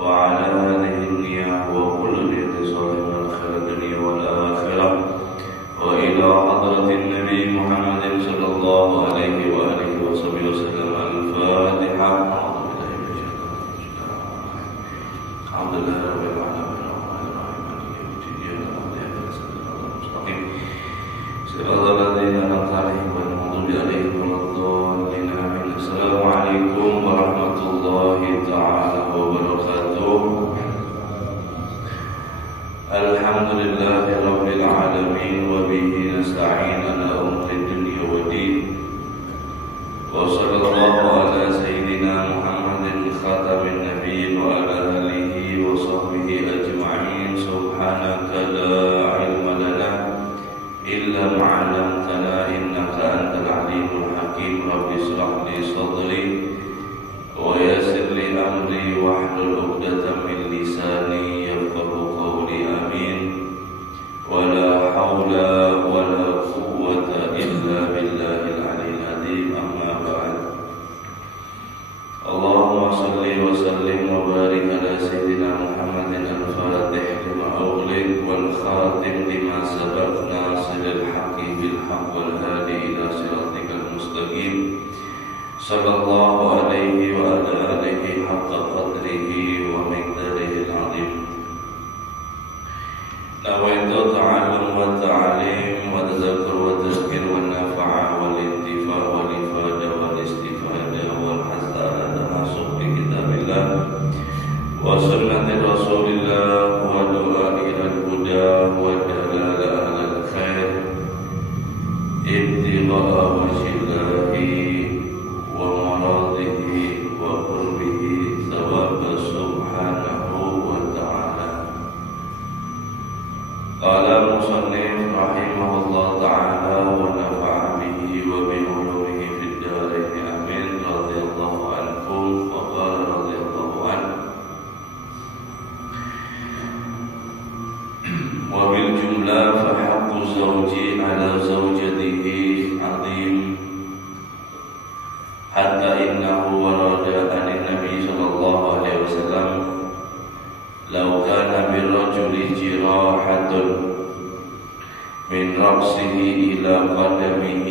وعلى هذه النية وكل نية صالحة من خير الدنيا والآخرة وإلى حضرة النبي محمد صلى الله عليه وآله وصحبه وسلم. الفاتحة. الحمد لله رب العالمين الرحمن الرحيم مالك يوم الدين إياك نعبد وإياك نستعين اهدنا الصراط المستقيم صراط الذين أنعمت عليهم غير المغضوب عليهم ولا الضالين آمين. السلام عليكم ورحمة الله تعالى وبركاته. الحمد لله رب العالمين وبه نستعين على أمور الدنيا والدين وصلى الله على سيدنا محمد خاتم النبيين وعلى آله وصحبه أجمعين. سبحانك لا علم لنا إلا ما علمتنا إنك أنت العليم الحكيم. رب اشرح لي صدري ويسر لي أمري واحلل عقدة من لساني يفقهوا قولي. آمين. ولا حول ولا قوة إلا بالله العلي العظيم. أما بعد. اللهم صل وسلم وبارك على سيدنا محمد الفاتح لما أغلق والخاتم لما سبق ناصر الحق بالحق والهادي إلى صراطك المستقيم صلى الله عليه وعلى آله حق قدره ومقداره العظيم. نويت تعلم والتعليم وتذكر والتذكير والنفع والانتفاع والإفادة والاستفادة والحث على التمسك بكتاب الله وسنة رسول الله والدعاء إلى الهدى والدلالة على الخير ابتغاء وجه الله ومراضه وقربه ثواب سبحانه وتعالى. قال المصنف رحمه الله تعالى ونفع به وبعلومه في الدارين آمين. رضي الله عنكم. وقال رضي الله عنه وبالجملة فحق الزوج على زوجته عظيم حتى إنه ورد عن النبي صلى الله عليه وسلم لو كان بالرجل جراحة من رأسه إلى قدمه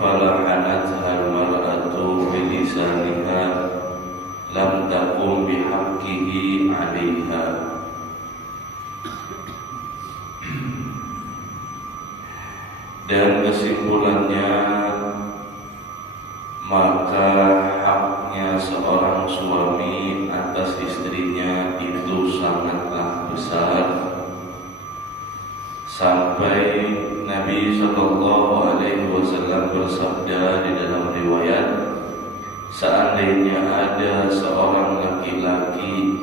فلحنتها المرأة بلسانها لم تقم بحقه عليها. Dan kesimpulannya, maka haknya seorang suami atas istrinya itu sangatlah besar, sampai Nabi Shallallahu Alaihi Wasallam bersabda di dalam riwayat, seandainya ada seorang laki-laki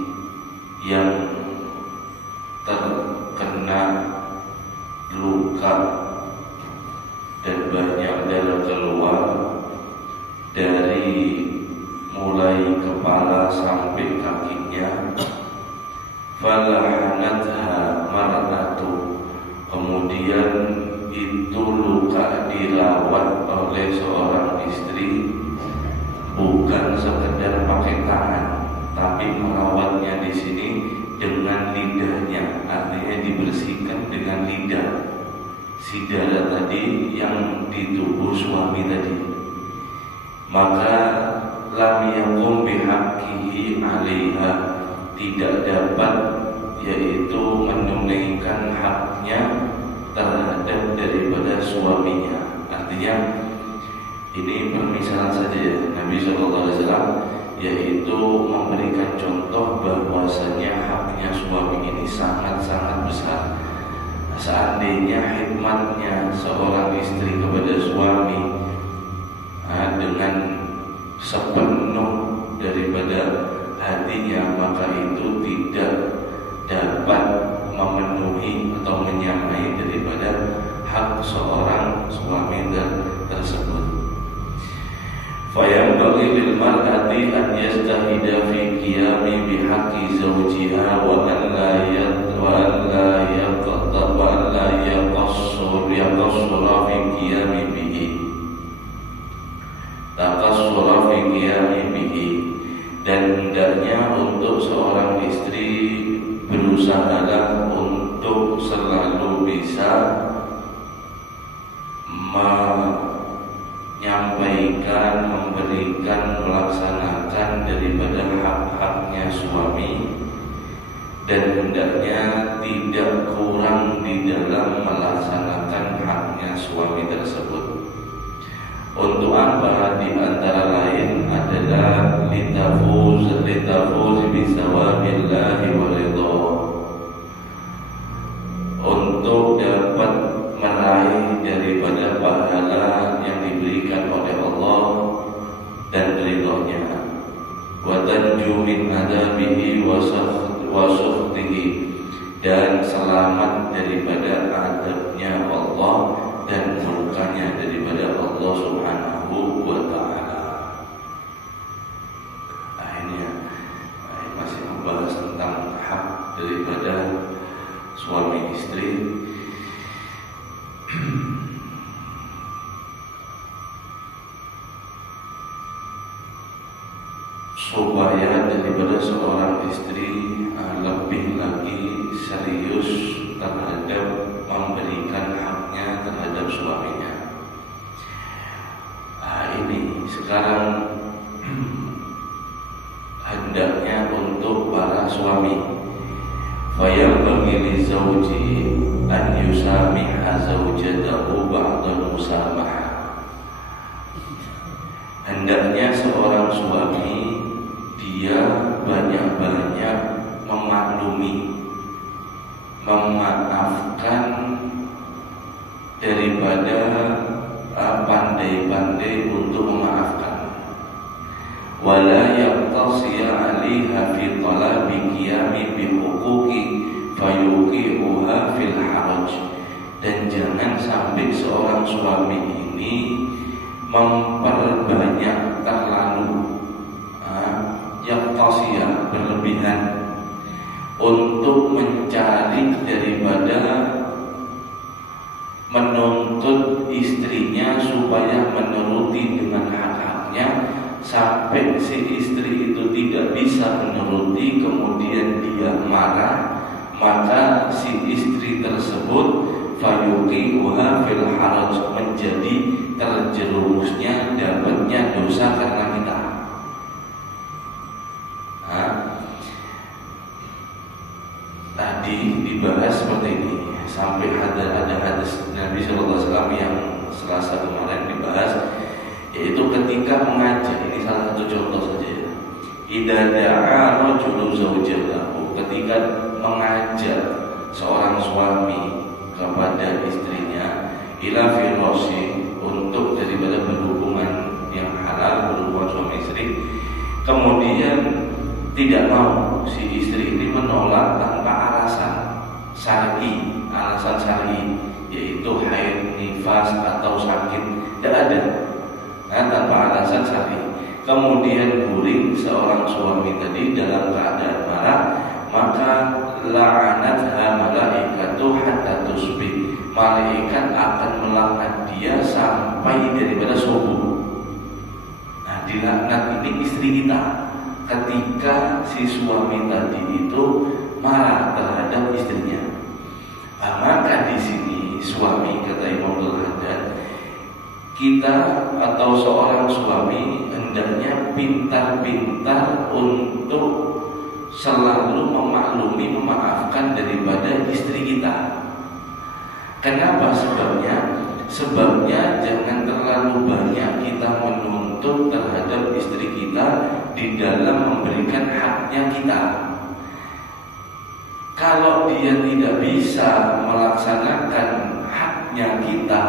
yang terkena luka dan banyak darah keluar dari mulai kepala sampai kakinya, falahanatha mar'atu, kemudian itu luka dirawat oleh seorang istri, bukan sekedar pakai tangan, tapi merawatnya di sini dengan lidahnya, artinya dibersihkan dengan lidah si darah tadi yang di tubuh suami tadi. Maka lam yakum bihaqqihi 'alaiha, tidak dapat yaitu menunaikan haknya terhadap daripada suaminya. Artinya ini permisalan saja ya, Nabi SAW yaitu memberikan contoh bahwasanya haknya suami ini sangat-sangat besar. Seandainya hikmatnya seorang istri kepada suami dengan sepenuh daripada hatinya, maka itu tidak dapat memenuhi atau menyamai daripada hak seorang suami tersebut. Fayambaghi lil mar'ati an yastahida fi qiyami bihaqqi zawjiha wa an la yaqassura fi qiyami bihi. Dan hendaknya untuk seorang istri berusahalah untuk selalu bisa menyampaikan, memberikan, melaksanakan daripada hak-haknya suami, dan hendaknya tidak kurang di dalam melaksanakan haknya suami tersebut. Untuk apa? Di antara lain adalah litafuz bisawabillahi wa ridha, untuk dapat meraih daripada pahala yang diberikan oleh Allah dan ridhonya, wa tanju min adabihi wa sukhtihi, dan selamat daripada adabnya Allah dan murkanya daripada Allah Subhanahu wa ta'ala. Akhirnya masih membahas tentang hak daripada suami istri. Supaya daripada seorang istri lebih lagi serius terhadap memberikan haknya terhadap suaminya. Ini sekarang hendaknya untuk para suami, fayambaghi lizawji an yusamiha zawjatahu ba'da musamahah. Hendaknya seorang suami dia banyak-banyak memaklumi, memaafkan daripada pandai-pandai untuk memaafkan. Wala yaqtasiya 'alaiha fi talabi qiyami bi huquqi fayuqi'uha fil haraj. Dan jangan sampai seorang suami ini memperbanyak terlalu yaqtasiya, berlebihan untuk mencari daripada menuntut istrinya supaya menuruti dengan hak-haknya, sampai si istri itu tidak bisa menuruti, kemudian dia marah, maka si istri tersebut fayuqi'uha fil haraj, menjadi terjerumusnya dapatnya dosa karena kita. Tadi dibahas seperti ini, sampai ada hadis Nabi SAW yang Selasa kemarin dibahas, yaitu ketika mengajak. Ini salah satu contoh saja. Idza da'a rajulu zawjatahu, ketika mengajak seorang suami kepada istrinya ila firasi, untuk daripada berhubungan yang halal, berhubungan suami istri, kemudian tidak mau, si istri ini menolak tanpa alasan syar'i, alasan syar'i, yaitu haid, nifas atau sakit, tidak ada, tanpa alasan syar'i. Kemudian guring seorang suami tadi dalam keadaan marah, maka la'anatha malaikatu hatta tusbih, malaikat akan melaknat dia sampai daripada subuh. Dilaknat ini istri kita ketika si suami tadi itu marah terhadap istrinya. Maka di sini suami, kata Imam Al-Haddad, kita atau seorang suami hendaknya pintar-pintar untuk selalu memaklumi, memaafkan daripada istri kita. Kenapa sebabnya? Sebabnya jangan terlalu banyak kita menuntut terhadap istri kita di dalam memberikan haknya kita. Kalau dia tidak bisa melaksanakan haknya kita,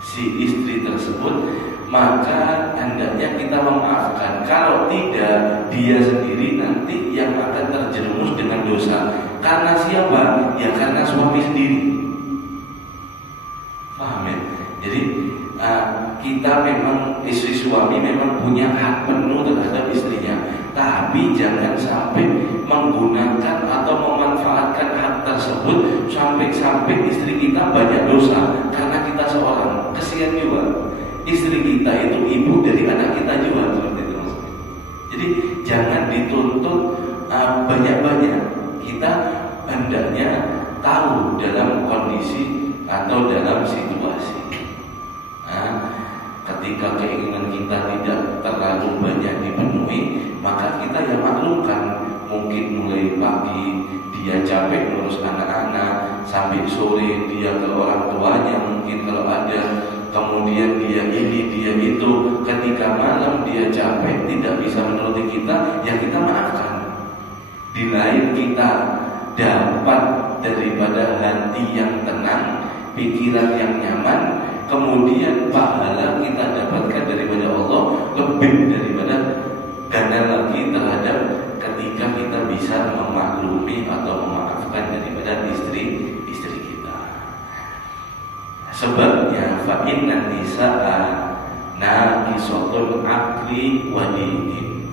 si istri tersebut, maka hendaknya kita memaafkan. Kalau tidak, dia sendiri nanti yang akan terjerumus dengan dosa. Karena siapa? Ya karena suami sendiri. Paham ya? Jadi kita memang, istri suami memang punya hak penuh terhadap istrinya, tapi jangan sampai menggunakan atau memanfaatkan hak tersebut sampai istri kita banyak dosa karena kita seorang. Kesian juga, istri kita itu ibu dari anak kita juga, seperti itu maksudnya. Jadi jangan dituntut banyak-banyak. Kita hendaknya tahu dalam kondisi atau dalam situasi. Ketika keinginan kita tidak terlalu banyak dipenuhi, maka kita ya maklumkan. Mungkin mulai pagi dia capek ngurus anak-anak, sampai sore dia ke orang tuanya mungkin kalau ada, kemudian dia ini, dia itu. Ketika malam dia capek, tidak bisa menuruti kita, ya kita maafkan. Di lain kita dapat daripada hati yang tenang, pikiran yang nyaman, kemudian pahala kita dapatkan daripada Allah lebih daripada ganda lagi terhadap ketika kita bisa memaklumi atau memaafkan daripada istri kita. Sebabnya fa inna nisaa naqisatul aqli wa dinin.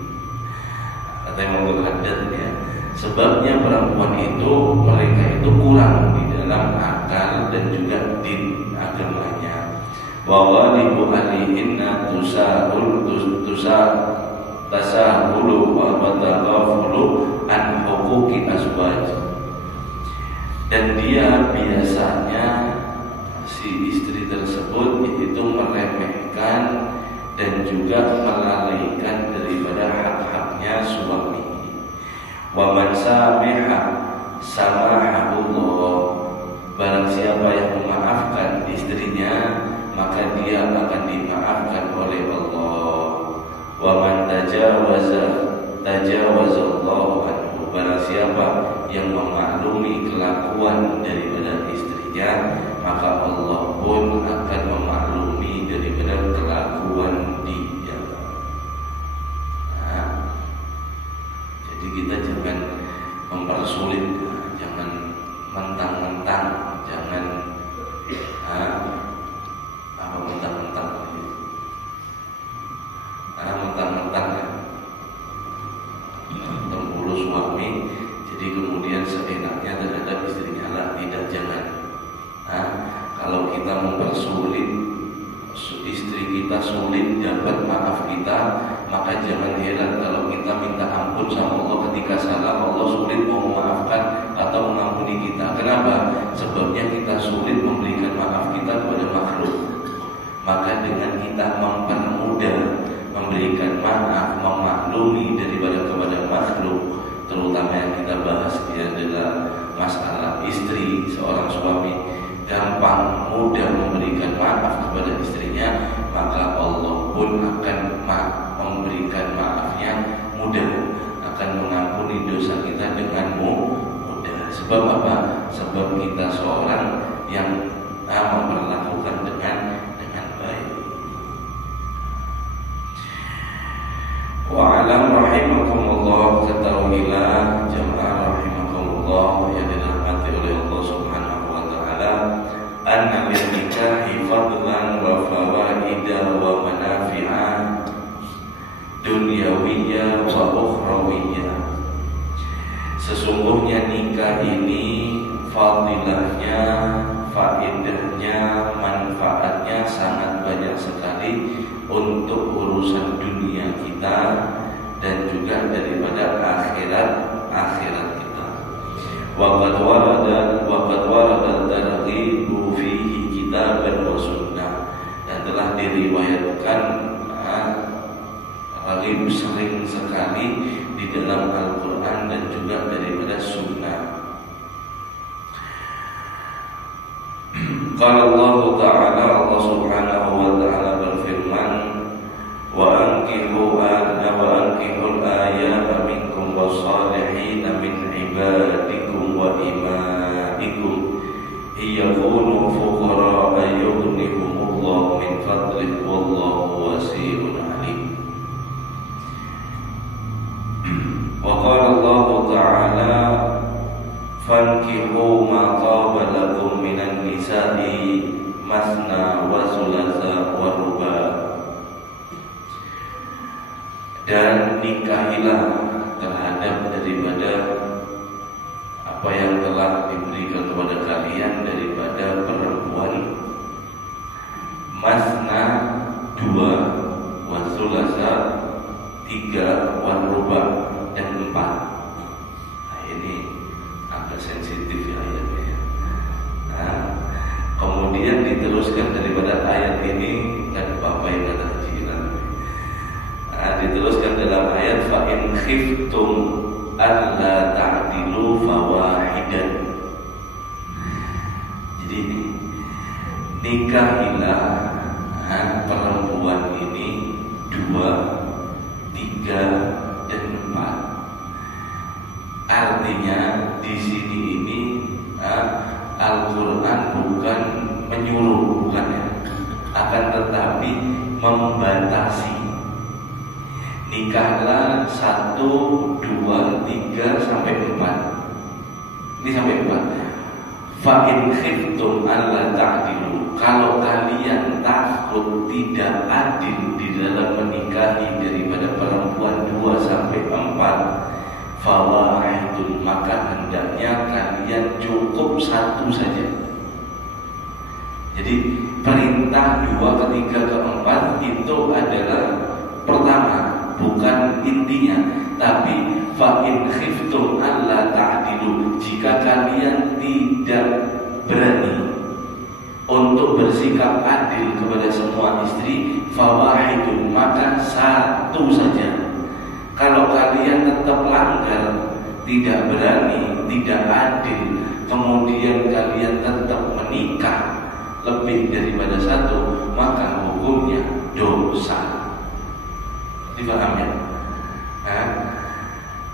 Kata Imam Haddad, sebabnya perempuan itu, mereka itu kurang di dalam akal dan juga din agamanya. Wa ghalibu alihinna tasahulu wa taghafulu an huquqi azwaj. Dan dia biasanya, si istri tersebut itu meremehkan dan juga melalaikan daripada hak-haknya suami. Wa man samiha samahullah. Barang siapa yang memaafkan istrinya, maka dia akan dimaafkan oleh Allah. Wa man tajawazallahu anhu. Barang siapa yang memaklumi kelakuan daripada istrinya, maka Allah pun akan memaklumi daripada kelakuan dia. Jadi kita jangan mempersulit, jangan mentang-mentang, jangan mentang-mentang tempuru suami, jadi kemudian seenaknya terhadap istrinya lah. Tidak, jangan. Kalau kita mempersulit istri kita, sulit dapat maaf kita, maka jangan heran kalau kita minta ampun sama Allah ketika salah, Allah sulit mau memaafkan atau mengampuni kita. Kenapa? Sebabnya kita sulit memberikan maaf kita kepada makhluk. Maka dengan kita mempermudah memberikan maaf, memaklumi daripada kepada makhluk, terutama yang kita bahas dia adalah masalah istri, seorang suami gampang mudah memberikan maaf kepada istrinya, maka Allah pun akan memberikan maafnya mudah, akan mengampuni dosa kita dengan mudah. Sebab apa? Sebab kita seorang yang memperlakukan dengan baik. Wa alam rahimakumullah, ketahuilah jamaah rahimakumullah yang dirahmati oleh Allah Subhanahu wa taala, anna lin nikahi fadlan wa fawaida wa manafi'a dunyawiyya wa ukhrawiyya. Sesungguhnya nikah ini fadilahnya, faedahnya, manfaatnya sangat banyak sekali untuk urusan dunia kita dan juga daripada akhirat kita. Waqad warada targhibu fihi kitaban wa sunnah. Dan telah diriwayatkan sering sekali di dalam Al-Quran dan juga daripada sunnah. Qala Allah Ta'ala, Allah Subhanahu wa Ta'ala berfirman, wa ankihul ayama minkum was-salihina min ibadikum wa imaikum yakunu fuqara yughnihumullahu min fadlihi wallahu wasi'un alim. Wa qala Allah Ta'ala, fankihu ma taba lakum minan nisa'i masna wa thulatha wa ruba. Dan nikahilah terhadap daripada apa yang telah diberikan kepada kalian daripada perempuan, masna 2, wa thulatha 3 wan ruba dan 4. Nah, ini agak sensitif ya ayatnya. Nah, kemudian diteruskan daripada ayat ini nggak apa-apa yang kata jiran. Nah, diteruskan dalam ayat fa in khiftum alla ta'dilu fawahidan. Jadi nikahilah perempuan ini 2, 3 dan 4. Artinya di sini ini Al-Quran bukan menyuruh, bukan ya, akan tetapi membatasi. Nikahlah 1, 2, 3 sampai 4. Ini sampai 4. Fa in khiftum alla ta'dilu, kalau kalian takut tidak adil di dalam menikahi daripada perempuan 2 sampai 4, fawahidun, maka hendaknya kalian cukup 1 saja. Jadi perintah 2, 3, 4 itu adalah pertama, bukan intinya, tapi fa in khiftum alla ta'dilu, jika kalian tidak berani untuk bersikap adil kepada semua istri, fawahidun, maka 1 saja. Kalau kalian tetap langgar, tidak berani, tidak adil, kemudian kalian tetap menikah lebih daripada 1, maka hukumnya dosa. Dipaham ya? Nah,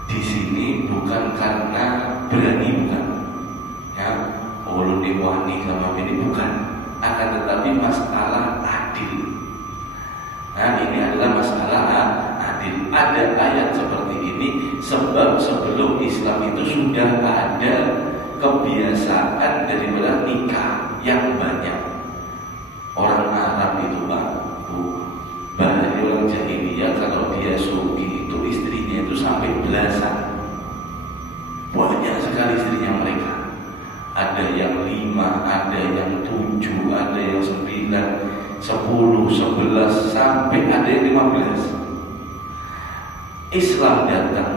di sini bukan karena berani, bukan ya, ulun diwani sama ini, bukan, akan tetapi masalah adil. Nah, ini adalah masalah adil. Ada ayat seperti ini sebab sebelum Islam itu sudah ada kebiasaan daripada nikah yang banyak. Orang Arab itu bahari orang jahiliyah, kalau dia suki itu istrinya itu sampai belasan. Banyak sekali istrinya mereka. Ada yang 5, ada yang 7, ada yang 9, 10, 11, sampai ada yang 15. Islam datang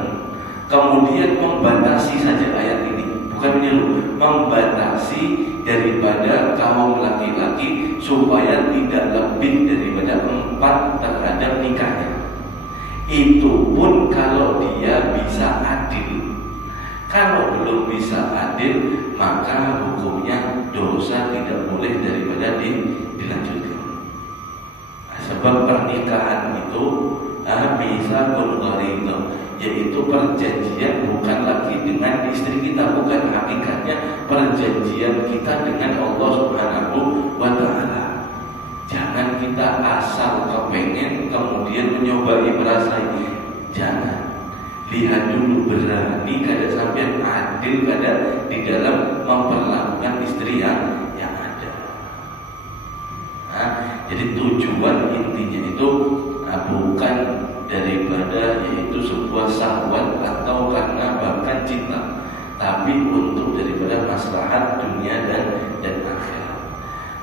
kemudian membatasi saja ayat ini, bukan menyuruh, membatasi daripada kaum laki-laki supaya tidak lebih daripada 4 terhadap nikahnya. Itu pun kalau dia bisa adil. Kalau belum bisa adil, maka hukumnya dosa, tidak boleh daripada dilanjutkan. Nah, sebab pernikahan itu bisa bergharito, yaitu perjanjian bukan lagi dengan istri kita, bukan, hakikatnya perjanjian kita dengan Allah Subhanahu wa Ta'ala. Jangan kita asal kepengen kemudian mencobai merasai. Jangan. Lihat dulu berani kada sampai adil kada di dalam memperlakukan istri yang ada. Nah, jadi tujuan intinya itu bukan daripada yaitu sebuah syahwat atau karena bahkan cinta, tapi untuk daripada maslahat dunia dan akhirat.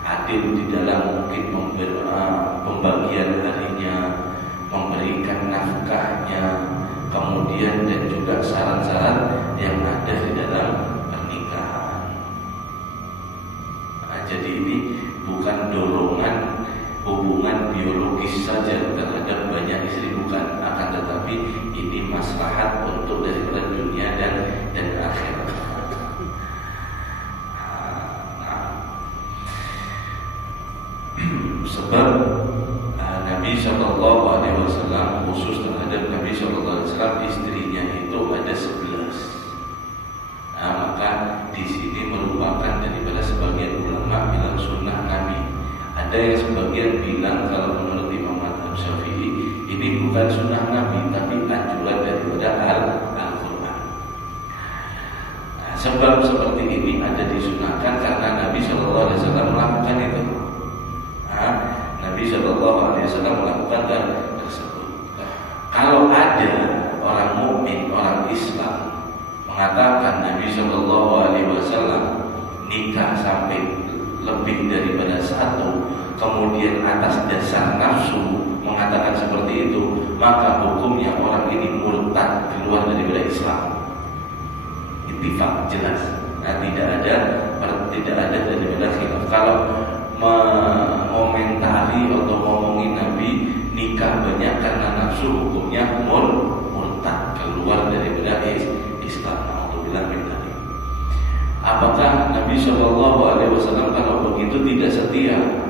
Adil di dalam mungkin pembagian harinya, memberikan nafkahnya, kemudian dan juga syarat-syarat yang ada di dalam pernikahan. Nah, jadi ini bukan dorongan hubungan biologis saja terhadap banyak istri, bukan, akan tetapi ini maslahat untuk daripada dunia dan akhirat. Sebab Nabi SAW, khusus terhadap Nabi SAW, istrinya itu ada 11. Nah, maka di sini merupakan daripada sebagian ulama bilang sunnah Nabi. Ada yang sebagian bilang kalau menurut Imam Mazhab Syafi'i ini bukan sunnah Nabi, tapi anjuran daripada Al-Quran. Nah, sebab seperti ini ada disunahkan karena Nabi SAW melakukan itu. Nah, Nabi SAW melakukan tersebut. Kalau ada orang mukmin, orang Islam mengatakan Nabi SAW nikah sampai lebih daripada 1, kemudian atas dasar nafsu mengatakan seperti itu, maka hukumnya orang ini murtad, keluar daripada Islam. Ittifaq, jelas. Nah, tidak ada daripada khilaf. Kalau mengomentari atau ngomongin Nabi nikah banyak karena nafsu, hukumnya murtad, keluar daripada Islam. Alhamdulillah min dzalik. Apakah Nabi Shallallahu Alaihi Wasallam kalau begitu tidak setia?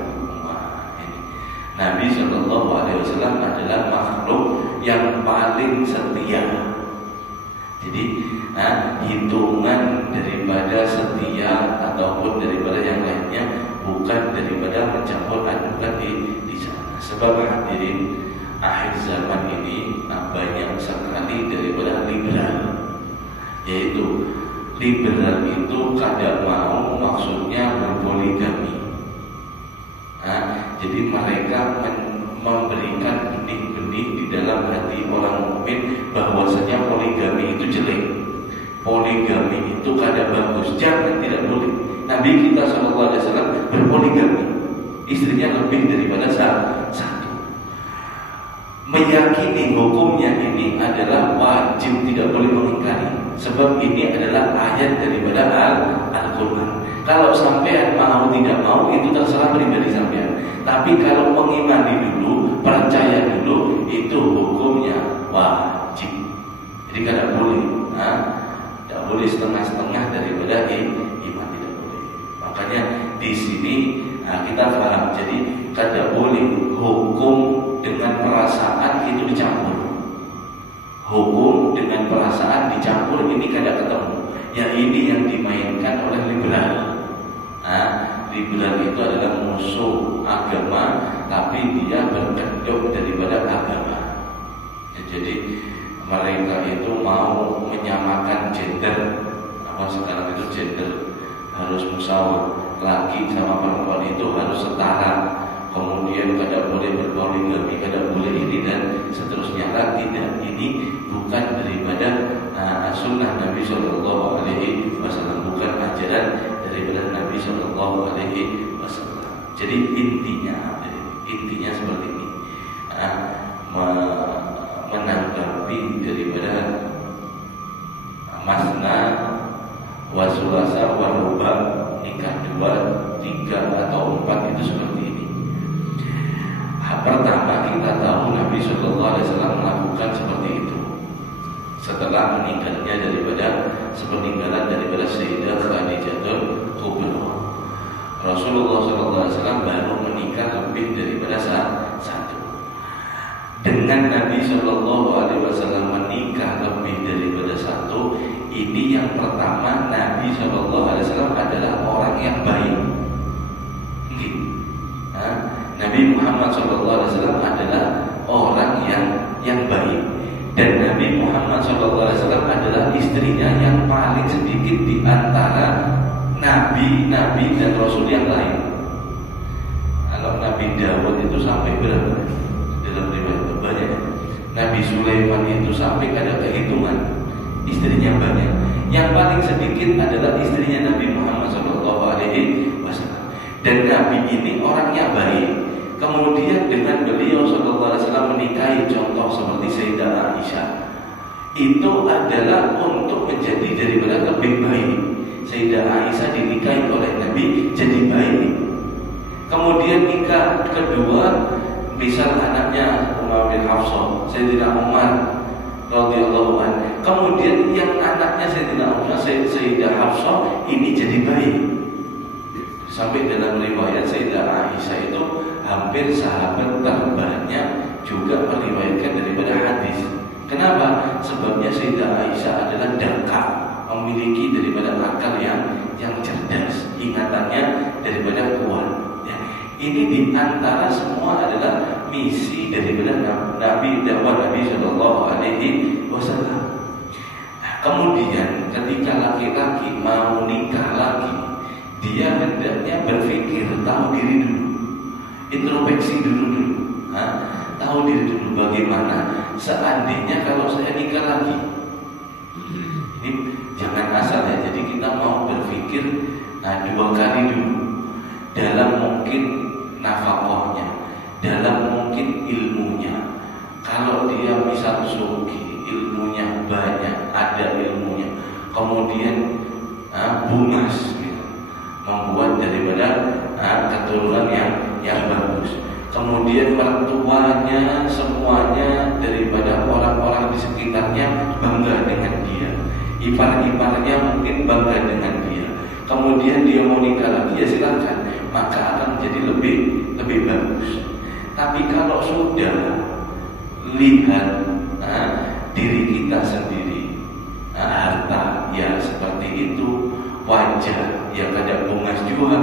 Nabi Shallallahu Alaihi Wasallam adalah makhluk yang paling setia. Jadi hitungan daripada setia ataupun daripada yang lainnya bukan daripada mencampur adukan di sana. Sebab hadirin, akhir zaman ini banyak sekali daripada liberal, yaitu liberal itu kadang mau maksudnya berpoligami. Jadi mereka memberikan benih-benih di dalam hati orang mukmin bahwasanya poligami itu jelek, poligami itu kadang bagus, jangan, tidak boleh. Nabi kita SAW berpoligami, istrinya lebih daripada satu. Meyakini hukumnya ini adalah wajib, tidak boleh mengingkari, sebab ini adalah ayat daripada Al-Quran. Kalau sampean mau tidak mau itu terserah pribadi sampean. Tapi kalau mengimani dulu, percaya dulu, itu hukumnya wajib. Jadi tidak boleh, tidak boleh setengah-setengah daripada iman, tidak boleh. Makanya di sini kita paham. Jadi tidak boleh hukum dengan perasaan itu dicampur. Hukum dengan perasaan dicampur ini kadang ketemu. Ya ini yang dimainkan oleh liberal. Liberal itu adalah musuh agama, tapi dia berkedok daripada agama. Jadi mereka itu mau menyamakan gender. Sekarang itu gender harus musyawarah, laki sama perempuan itu harus setara. Kemudian tidak boleh berpoligami, tidak boleh ini dan seterusnya. Tidak, ini bukan daripada sunnah Nabi Shallallahu Alaihi Wasallam, bukan ajaran daripada Nabi Shallallahu Alaihi Wasallam. Jadi intinya seperti ini, menanggapi daripada masna wasulasa waruba, nikah 2, 3 atau 4 itu seperti ini. Pertama kita tahu Nabi Shallallahu Alaihi Wasallam melakukan seperti itu setelah meninggalnya sepeninggalan daripada Sayyidah Khadijatul Kubra. Rasulullah Shallallahu Alaihi Wasallam baru menikah lebih daripada satu. Dengan Nabi Shallallahu Alaihi Wasallam menikah lebih daripada satu, ini yang pertama, Nabi Shallallahu Alaihi Wasallam adalah orang yang baik. Nabi Muhammad SAW adalah orang yang baik, dan Nabi Muhammad SAW adalah istrinya yang paling sedikit di antara nabi dan rasul yang lain. Kalau Nabi Dawud itu sampai berapa? Dalam riwayat banyak. Nabi Sulaiman itu sampai ada kehitungan, istrinya banyak. Yang paling sedikit adalah istrinya Nabi Muhammad SAW. Dan Nabi ini orangnya baik. Kemudian dengan beliau SAW menikahi contoh seperti Sayyidah Aisyah, itu adalah untuk menjadi daripada lebih baik. Sayyidah Aisyah dinikahi oleh Nabi jadi baik. Kemudian nikah kedua, misal anaknya Umar bin Hafsah, Sayyidina Umar radhiyallahu anhu. Kemudian yang anaknya Sayyidina Umar, Sayyidah Hafsah ini jadi baik. Sampai dalam riwayat Sayyidah Aisyah itu hampir sahabat terbanyak juga meriwayatkan daripada hadis. Kenapa? Sebabnya Sayyidah Aisyah adalah dakak, memiliki daripada akal yang cerdas, ingatannya daripada kuat. Ini di antara semua adalah misi daripada Nabi, dakwah Nabi Shallallahu Alaihi Wasallam. Kemudian ketika laki-laki mau nikah lagi, dia hendaknya berpikir, tahu diri dulu, introspeksi dulu, tahu diri dulu bagaimana seandainya kalau saya nikah lagi. Ini jangan asal ya. Jadi kita mau berpikir 2 kali dulu dalam mungkin nafkahnya, dalam mungkin ilmunya. Kalau dia misal suki, ilmunya banyak, ada ilmunya, kemudian bungas gitu, membuat daripada keturunan yang bagus. Kemudian mertuanya semuanya daripada orang-orang di sekitarnya bangga dengan dia, ipar-iparnya mungkin bangga dengan dia. Kemudian dia mau nikah lagi, ya silakan, maka akan menjadi lebih bagus. Tapi kalau sudah lihat diri kita sendiri, harta ya seperti itu, wajah ya kadang bungas juga,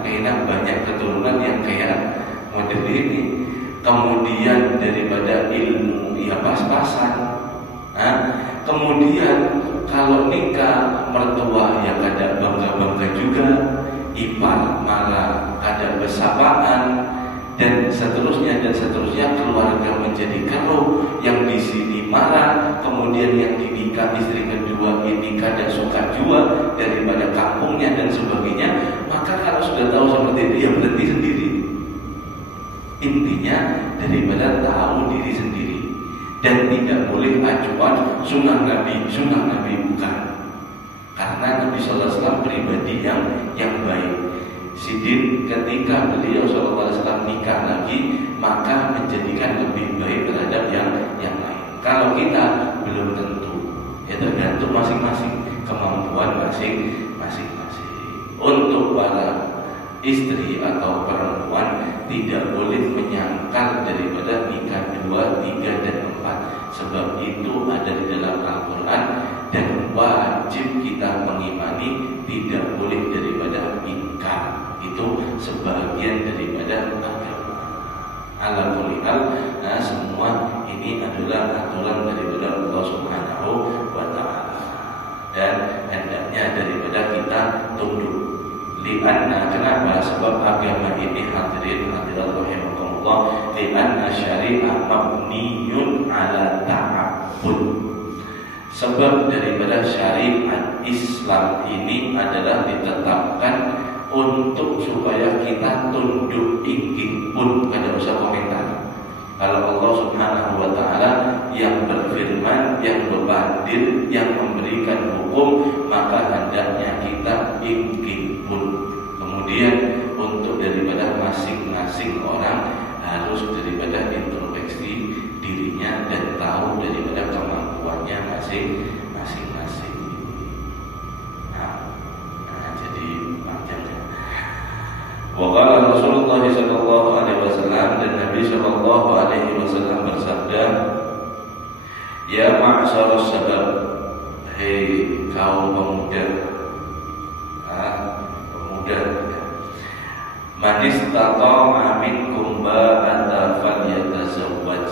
kayaknya banyak keturunan yang kayak model ini. Kemudian daripada ilmu ya pas-pasan. Kemudian kalau nikah mertua ya kadang bangga-bangga juga, ipar malah kadang bersapaan, dan seterusnya, keluarga menjadi keruh, yang di sini marah, kemudian yang dinikah istri kedua ini kadang suka jual daripada kampungnya dan sebagainya. Maka kalau sudah tahu seperti itu ya berhenti sendiri. Intinya daripada tahu diri sendiri, dan tidak boleh acuan sunnah Nabi bukan, karena Nabi SAW pribadi yang baik. Sidin ketika beliau SAW nikah lagi, maka menjadikan lebih baik terhadap yang lain. Kalau kita belum tentu, ya tergantung masing-masing, kemampuan masing-masing. Untuk para istri atau perempuan tidak boleh menyangkal daripada nikah 2, 3, dan 4, sebab itu ada di dalam Al-Quran dan wajib kita mengimani, tidak boleh daripada ingkar. Itu sebagian daripada agama. Ala kulli hal, semua ini adalah aturan daripada Allah Subhanahu wa Ta'ala, dan hendaknya daripada kita tunduk. Lianna, kenapa? Sebab agama ini hadirin hadirat rahimakumullah, lianna syariah mabniyun ala ta'abbud. Sebab daripada syariat Islam ini adalah ditetapkan untuk supaya kita tunduk, ingin pun kada usah komentar. Kalau Allah Subhanahu wa Ta'ala yang berfirman, yang berbandil, yang memberikan hukum, maka hendaknya kita ingin pun. Kemudian untuk daripada masing-masing orang harus daripada introspeksi dirinya dan tahu daripada kemampuannya masing-masing. Jadi makanya waqala Rasulullah sallallahu alaihi wasallam, dan Nabi sallallahu alaihi wasallam bersabda, ya ma'syarus sabab, hei kaum pemuda, man istata'a minkum ba'ata falyatazawwaj,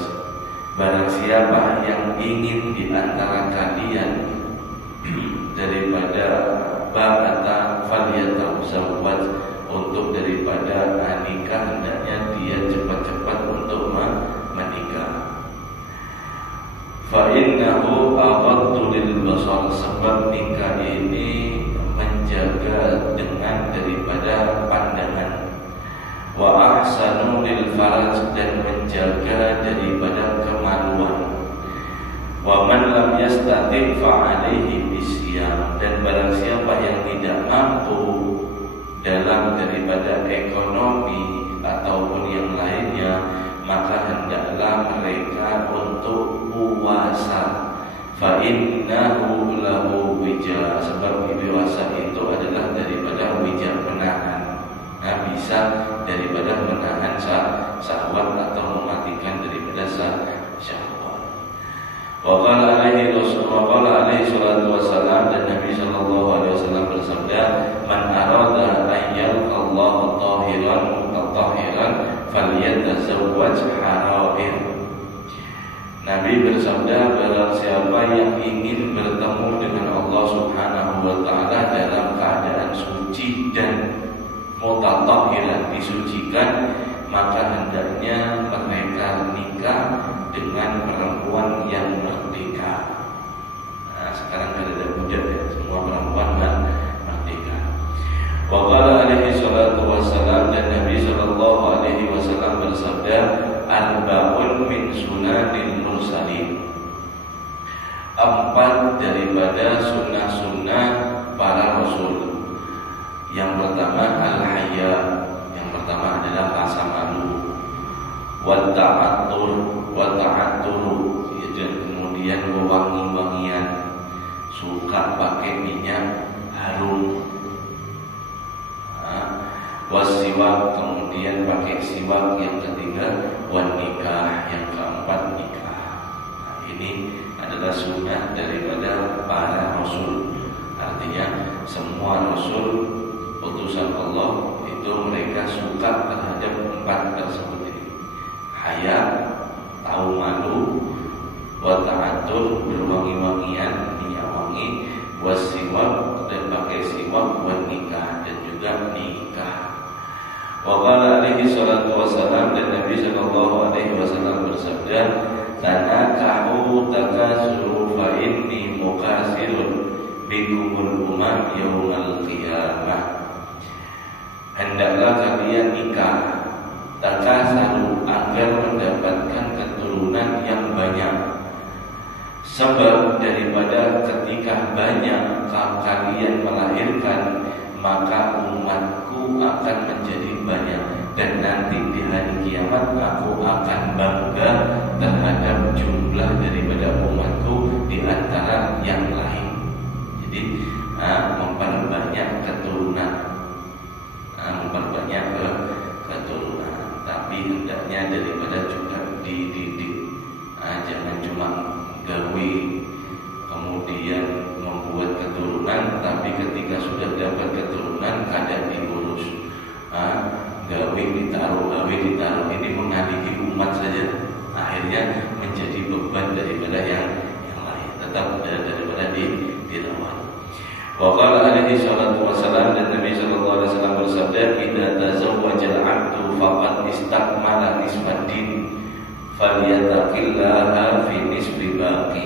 barang siapa yang ingin di antara kalian daripada ba'ata falyatazawwaj, untuk daripada nikah, hendaknya dia cepat-cepat untuk menikah. Fa innahu aghaddu lil basar, sebab nikah ini menjaga dengan daripada pandangan. Wa ahsanu lil faraj, dan menjaga daripada kemaluan. Wa man lam yastati' fa alaihi bisyam, dan barang siapa yang tidak mampu dalam daripada ekonomi ataupun yang lainnya, maka hendaklah mereka untuk puasa. Fa innahu lahu wija, sebab puasa itu adalah daripada wija, menahan. Bisa daripada menahan syahwat atau mematikan daripada syahwat. Wa qala alaihi salatu wassalam, dan Nabi sallallahu alaihi wasallam bersabda, man arada an yalqa Allah tahiran mutahhiran falyatazawwaj harair. Nabi bersabda, barang siapa yang ingin bertemu dengan Allah Subhanahu wa Ta'ala dalam keadaan suci dan mutatahhiran, disucikan, maka hendaknya mereka nikah dengan perempuan yang merdeka. Sekarang ada budak ya, semua perempuan merdeka. Wa qala alaihi salatu wassalam, dan Nabi sallallahu alaihi wasallam bersabda, keempat daripada sunnah-sunnah para rasul. Yang pertama al-haya, yang pertama adalah rasa malu. Wa ta'attur, dan kemudian wangi-wangian, suka pakai minyak harum. Wasiwak, kemudian pakai siwak. Yang ketiga wan nikah, yang keempat nikah. Ini adalah sunnah daripada para rasul. Artinya semua rasul utusan Allah itu mereka suka terhadap empat tersebut ini. Haya, tahu malu, wa ta'atur, berwangi-wangian, minyak wangi, wasiwak, dan pakai siwak, wa nikah, dan juga nikah. Wa qala alaihi salatu wassalam, dan Nabi sallallahu alaihi wasallam bersabda, tanakahu takasuru fa inni mukasirun bikumul umam yaumal qiyamah. Hendaklah kalian nikah, takasaru, agar mendapatkan keturunan yang banyak. Sebab daripada ketika banyak kalian melahirkan, maka umatku akan menjadi banyak, dan nanti di hari kiamat aku akan bangga terhadap jumlah daripada umatku di antara yang lain. Jadi memperbanyak keturunan, memperbanyak keturunan, tapi hendaknya daripada juga dididik. Jangan cuma gawe kemudian membuat keturunan, tapi ketika sudah dapat keturunan kadang diurus. Gawe ditaruh, ini mengadili umat saja, akhirnya menjadi beban daripada yang lain, tetap daripada dirawat. Wa qala alaihi salatu wassalam, dan Nabi sallallahu alaihi wasallam bersabda, idza tazawwajal 'abdu faqad istakmala nisfaddin falyattaqillaha fi nisfi baqi.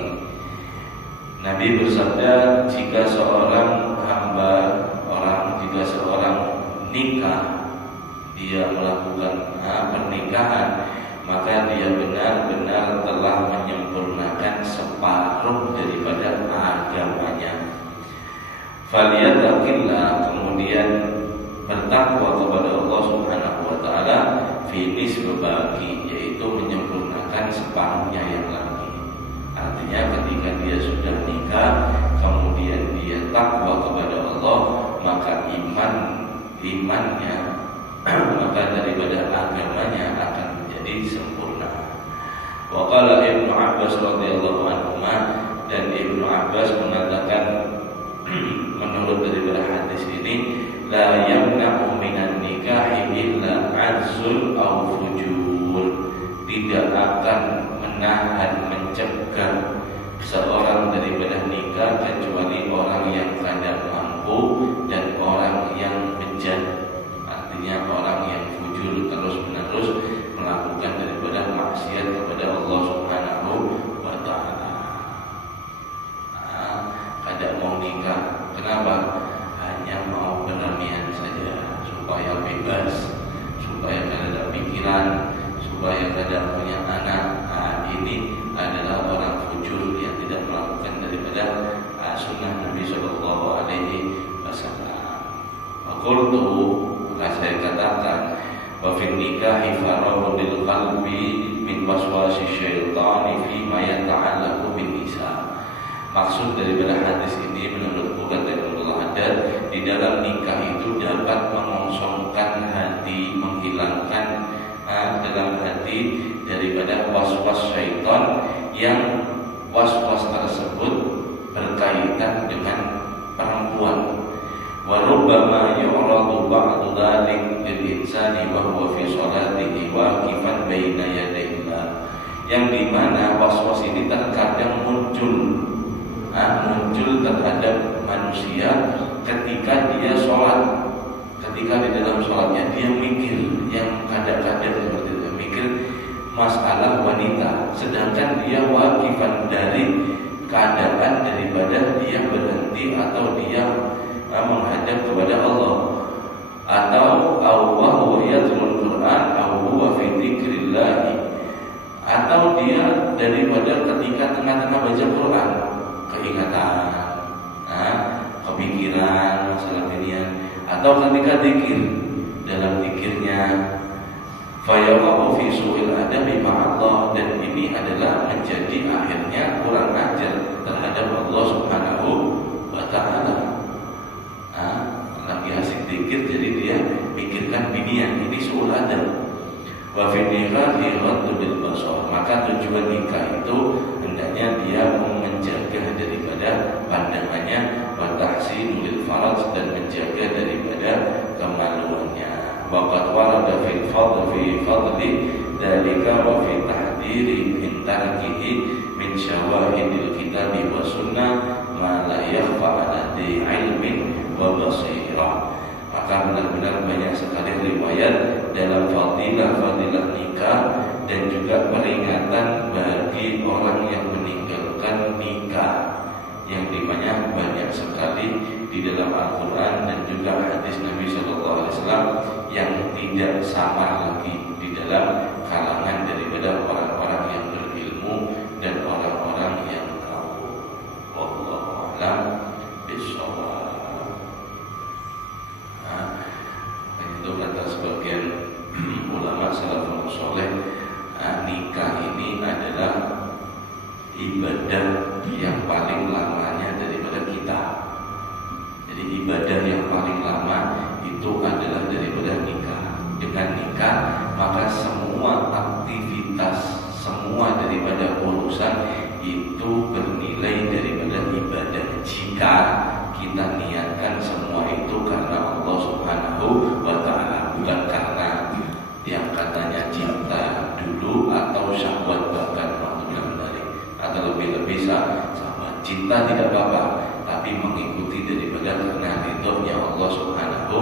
Nabi bersabda, jika seorang nikah, dia melakukan pernikahan, maka dia benar-benar telah menyempurnakan separuh daripada agamanya. Falyattaqillah, kemudian bertakwa kepada Allah Subhanahu wa taala, fi nisfi baqi, yaitu menyempurnakan separuhnya yang lagi. Artinya ketika dia sudah nikah, kemudian dia takwa kepada Allah, maka imannya maka daripada agamanya akan menjadi sempurna. Wa qala Ibnu Abbas radhiyallahu anhu, dan Ibnu Abbas mengatakan menurut daripada hadis ini, la yamna'u minan nikahi illa 'azzul aw fujur, tidak akan menahan, mencegah seorang daripada nikah kecuali orang yang kada mampu dan orang yang bejat. Artinya orang yang fujur, terus-menerus melakukan daripada maksiat kepada Allah Subhanahu wa taala. Kada mau nikah, kenapa? Hanya mau beranian saja, supaya bebas, supaya kada ada pikiran, supaya kada punya anak. Ini adalah orang fujur yang tidak melakukan daripada sunnah Nabi sallallahu alaihi wasallam. Qultu, maka saya katakan, wa fil nikahi farahun lil qalbi min waswasi syaitani fi ma yata'allaqu bin nisa. Maksud daripada hadis ini menurutku kata Allah, ada di dalam nikah itu dapat mengosongkan hati, menghilangkan dalam hati daripada was-was syaitan, yang was-was tersebut berkaitan dengan perempuan. Wa rubbama yu'radu ba'du dzalik lil insani wa huwa fi sholatihi waqifan baina yadayillah, yang dimana was-was ini terkadang muncul terhadap manusia ketika dia sholat. Ketika di dalam sholatnya dia mikir yang kadang-kadang seperti itu, mikir masalah wanita, sedangkan dia waqifan dari keadaan daripada dia berhenti atau dia menghadap kepada Allah, atau huwa yatlul Quran aw huwa fi dzikrillah, atau dia daripada ketika tengah-tengah baca Quran, atau ketika zikir, dalam zikirnya fayaqa'u fi su'il adabi ma'allah, dan ini adalah menjadi akhirnya kurang ajar terhadap Allah Subhanahu wa ta'ala. Lagi asik zikir jadi dia pikirkan binian, ini su'ul adab. Wa fi nikahi ghaddu bil basar, maka tujuan nikah itu hendaknya dia menjaga daripada pandangannya, wa tahsinul faraj, dan menjaga daripada kemaluannya. Waqad warada fi fadli dzalika wa fi tahdhiri min tarkihi min syawahidil kitabi wa sunnah ma la yakhfa ala dhi ilmin wa basirah. Maka benar-benar banyak sekali riwayat dalam fadilah nikah dan juga peringatan bagi orang yang meninggalkan nikah, yang dimana banyak sekali di dalam Al-Quran dan juga hadis Nabi SAW yang tidak sama lagi di dalam kalangan daripada orang-orang yang berilmu dan orang-orang yang tahu. Wallahu a'lam bishawab. Itu kata sebagian ulama salafus saleh, nikah ini adalah ibadah yang paling lamanya daripada kita. Jadi ibadah yang paling lama itu adalah daripada nikah. Dengan nikah maka semua aktivitas, semua daripada urusan itu bernilai daripada ibadah jika kita niatkan semua itu karena Allah Subhanahu wa ta'ala, bukan karena yang katanya cinta dulu atau syahwat bahkan waktu dari, atau lebih-lebih syahwat. Cinta tidak apa-apa, tapi mengikuti daripada karena ridhonya Allah Subhanahu